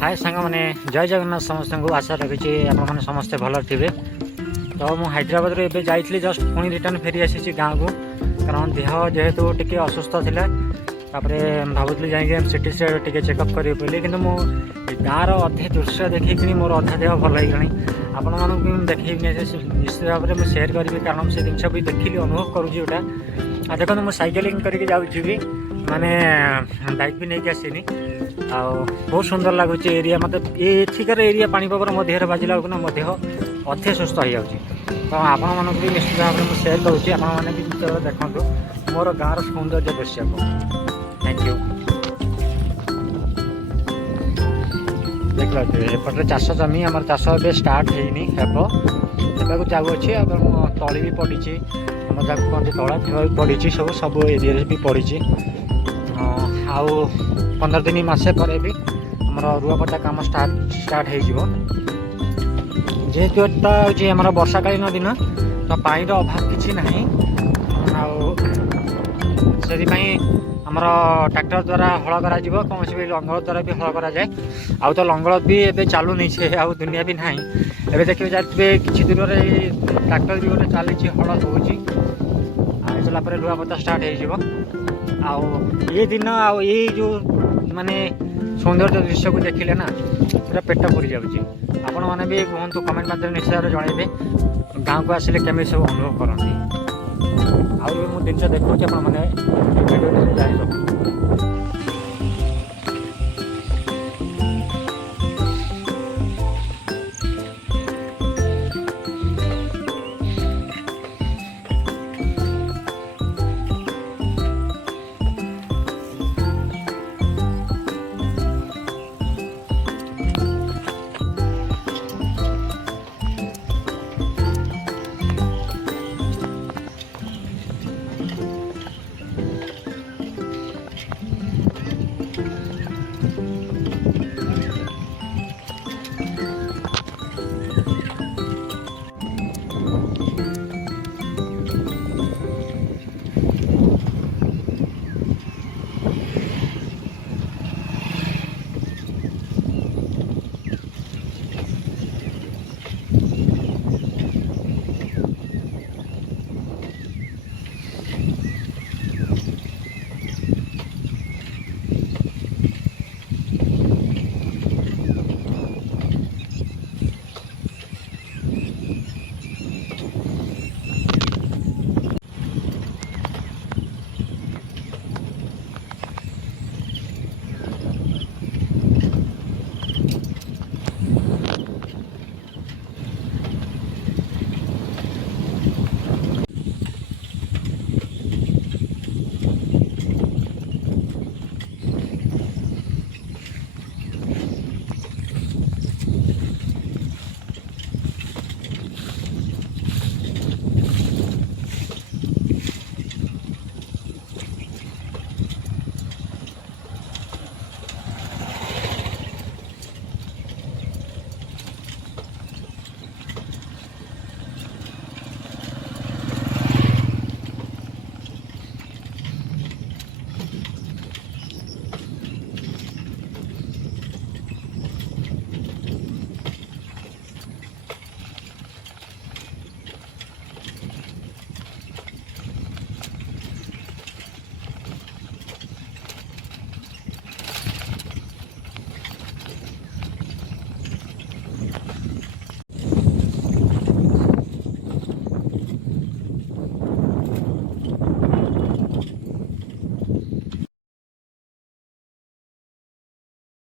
हाय सांग मैंने जय जगन्नाथ समस्त को आशा रखी आपने समस्ते भल थे। तो मुझे हैदराबाद रे जाइए जस्ट पुणी रिटर्न फेरी आसी गाँव को कारण देह जेहेतु टी असुस्थ था भावुली जाइए सिटी से टे चेकअप करें बोली कि गाँव अधे दृश्य देखी मोर अधा देह भल हो आपण मानक देखे निश्चित भाव में मुझे सेयार करी कारण से जिन भी देखिली अनुभव करूँगा देखो मुझे सैकेलिंग करके जाऊँगी माने बाइक भी नहीं आसनी आ बहुत सुंदर लगुच एरिया मतलब एथिकार एरिया पानी पवर मो देह बाजिला ना मो देह अधे सुस्थ हो जाऊँगी। तो आपण मानक भी निश्चित भाव में सेयार करुँची आपने भी देखो मोर गाँव सौंदर्य दृश्य को। Thank you. देख लो एपटे चाष जमी आम चाष ए स्टार्ट होनी हेबा जाऊँगी तली भी पड़ी आम जहाँ कहते तला खेल भी पड़ी सब सब एरिया भी पड़ी आउ 15 दिन मसे पर भी आम रुआपत्ता कम स्टार्ट हो जेहेतु हूँ आम वर्षाकालीन दिन तो पानी अभाव किसी ना से आमर ट्रैक्टर द्वारा हल करा कौन भी लंगल द्वारा भी हल करा जाए आउ तो लंगल भी एवं चलू नहीं से आउ दुनिया भी ना एवं देखिए जाए कि दूर ट्रैक्टर भी गोटे चली हल होगा रुआपत्ता स्टार्ट हो ये दिन आउ ये जो माने सौंदर्य दृश्य को देखिले ना पूरा पेट पूरी जाऊँगी। आपण मैंने भी कहतु कमेंट माध्यम निश्चय जनइबे गाँव को आसिले केमी सब अनुभव करती आउ जिन देखा मैंने जान सकते।